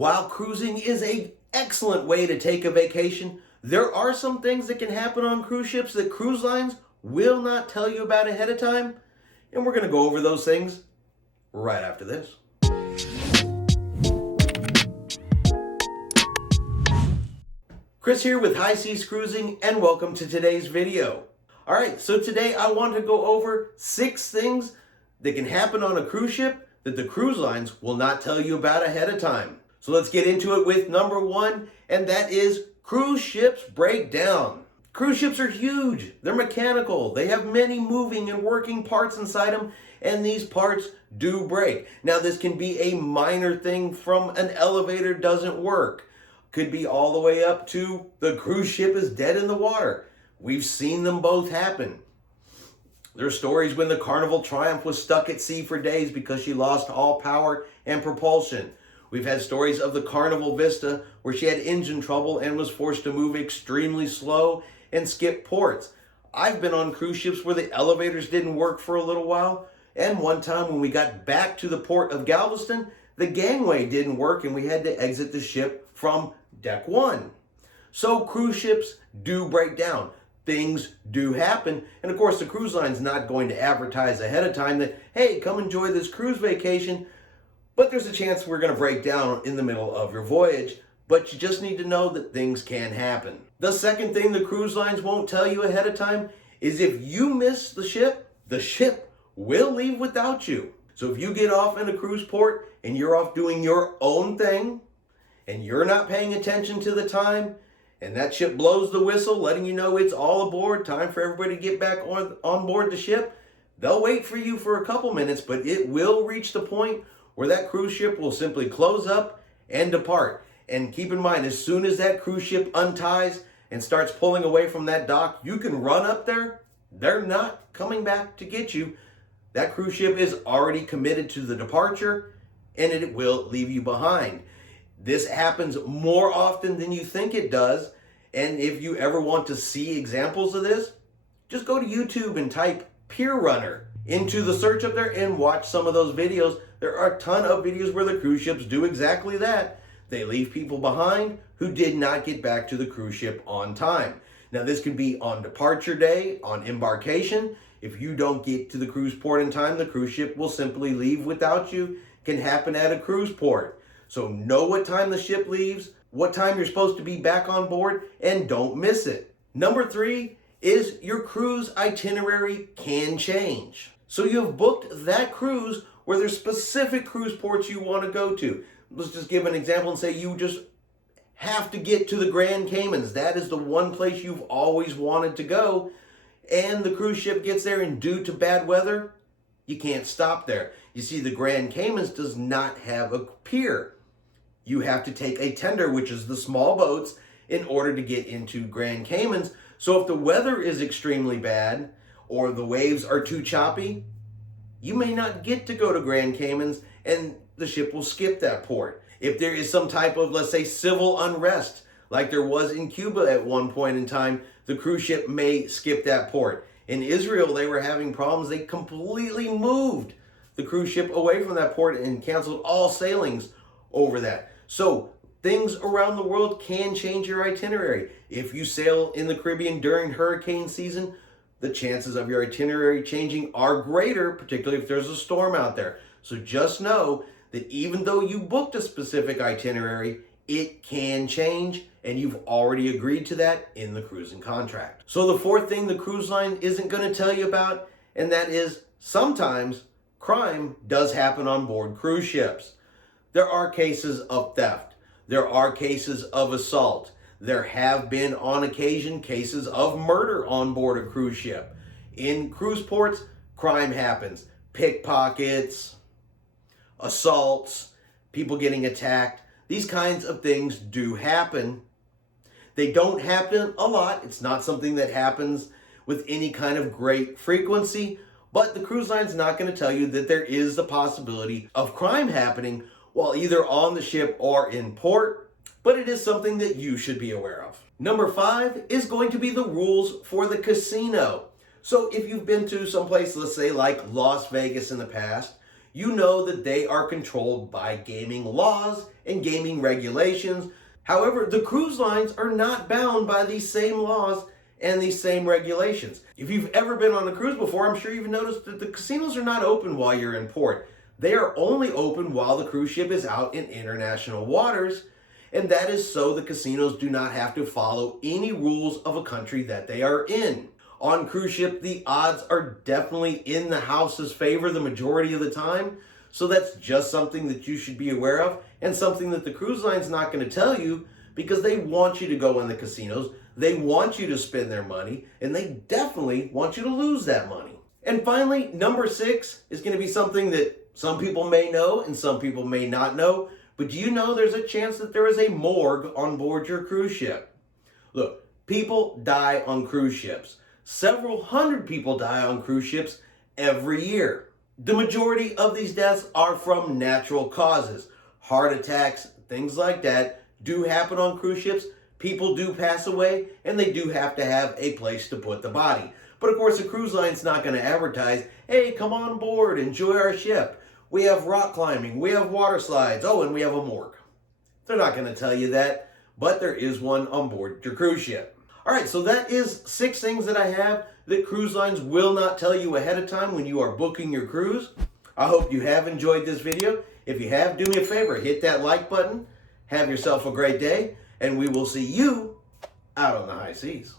While cruising is an excellent way to take a vacation, there are some things that can happen on cruise ships that cruise lines will not tell you about ahead of time. And we're going to go over those things right after this. Chris here with High Seas Cruising, and welcome to today's video. Alright, so today I want to go over 6 things that can happen on a cruise ship that the cruise lines will not tell you about ahead of time. So let's get into it with number 1, and that is cruise ships break down. Cruise ships are huge. They're mechanical. They have many moving and working parts inside them, and these parts do break. Now, this can be a minor thing from an elevator doesn't work. Could be all the way up to the cruise ship is dead in the water. We've seen them both happen. There are stories when the Carnival Triumph was stuck at sea for days because she lost all power and propulsion. We've had stories of the Carnival Vista where she had engine trouble and was forced to move extremely slow and skip ports. I've been on cruise ships where the elevators didn't work for a little while, and one time when we got back to the port of Galveston, the gangway didn't work and we had to exit the ship from deck 1. So cruise ships do break down. Things do happen, and of course the cruise line's not going to advertise ahead of time that, hey, come enjoy this cruise vacation. But there's a chance we're going to break down in the middle of your voyage, but you just need to know that things can happen. The second thing the cruise lines won't tell you ahead of time is if you miss the ship will leave without you. So if you get off in a cruise port and you're off doing your own thing and you're not paying attention to the time and that ship blows the whistle letting you know it's all aboard, time for everybody to get back on board the ship, they'll wait for you for a couple minutes, but it will reach the point where that cruise ship will simply close up and depart. And keep in mind, as soon as that cruise ship unties and starts pulling away from that dock, you can run up there. They're not coming back to get you. That cruise ship is already committed to the departure, and it will leave you behind. This happens more often than you think it does. And if you ever want to see examples of this, just go to YouTube and type Pier Runner into the search up there and watch some of those videos. There are a ton of videos where the cruise ships do exactly that. They leave people behind who did not get back to the cruise ship on time. Now, this could be on departure day, on embarkation. If you don't get to the cruise port in time, the cruise ship will simply leave without you. Can happen at a cruise port. So know what time the ship leaves, what time you're supposed to be back on board, and don't miss it. Number 3 is your cruise itinerary can change. So you've booked that cruise where there's specific cruise ports you want to go to. Let's just give an example and say you just have to get to the Grand Caymans. That is the one place you've always wanted to go. And the cruise ship gets there, and due to bad weather, you can't stop there. You see, the Grand Caymans does not have a pier. You have to take a tender, which is the small boats, in order to get into Grand Caymans. So if the weather is extremely bad or the waves are too choppy, you may not get to go to Grand Caymans, and the ship will skip that port. If there is some type of, let's say, civil unrest, like there was in Cuba at one point in time, the cruise ship may skip that port. In Israel, they were having problems. They completely moved the cruise ship away from that port and canceled all sailings over that. So things around the world can change your itinerary. If you sail in the Caribbean during hurricane season, the chances of your itinerary changing are greater, particularly if there's a storm out there. So just know that even though you booked a specific itinerary, it can change, and you've already agreed to that in the cruising contract. So the fourth thing the cruise line isn't going to tell you about, and that is sometimes crime does happen on board cruise ships. There are cases of theft. There are cases of assault. There have been, on occasion, cases of murder on board a cruise ship. In cruise ports, crime happens. Pickpockets, assaults, people getting attacked. These kinds of things do happen. They don't happen a lot. It's not something that happens with any kind of great frequency, but the cruise line's not going to tell you that there is the possibility of crime happening while either on the ship or in port, but it is something that you should be aware of. Number 5 is going to be the rules for the casino. So if you've been to someplace, let's say like Las Vegas in the past, you know that they are controlled by gaming laws and gaming regulations. However, the cruise lines are not bound by these same laws and these same regulations. If you've ever been on a cruise before, I'm sure you've noticed that the casinos are not open while you're in port. They are only open while the cruise ship is out in international waters, and that is so the casinos do not have to follow any rules of a country that they are in. On cruise ship, the odds are definitely in the house's favor the majority of the time, so that's just something that you should be aware of, and something that the cruise line's not going to tell you, because they want you to go in the casinos, they want you to spend their money, and they definitely want you to lose that money. And finally, number 6 is going to be something that some people may know and some people may not know, but do you know there's a chance that there is a morgue on board your cruise ship? Look, people die on cruise ships. Several hundred people die on cruise ships every year. The majority of these deaths are from natural causes. Heart attacks, things like that do happen on cruise ships. People do pass away, and they do have to have a place to put the body. But of course, the cruise line's not going to advertise, hey, come on board, enjoy our ship. We have rock climbing, we have water slides, oh, and we have a morgue. They're not going to tell you that, but there is one on board your cruise ship. All right, so that is 6 things that I have that cruise lines will not tell you ahead of time when you are booking your cruise. I hope you have enjoyed this video. If you have, do me a favor, hit that like button. Have yourself a great day, and we will see you out on the high seas.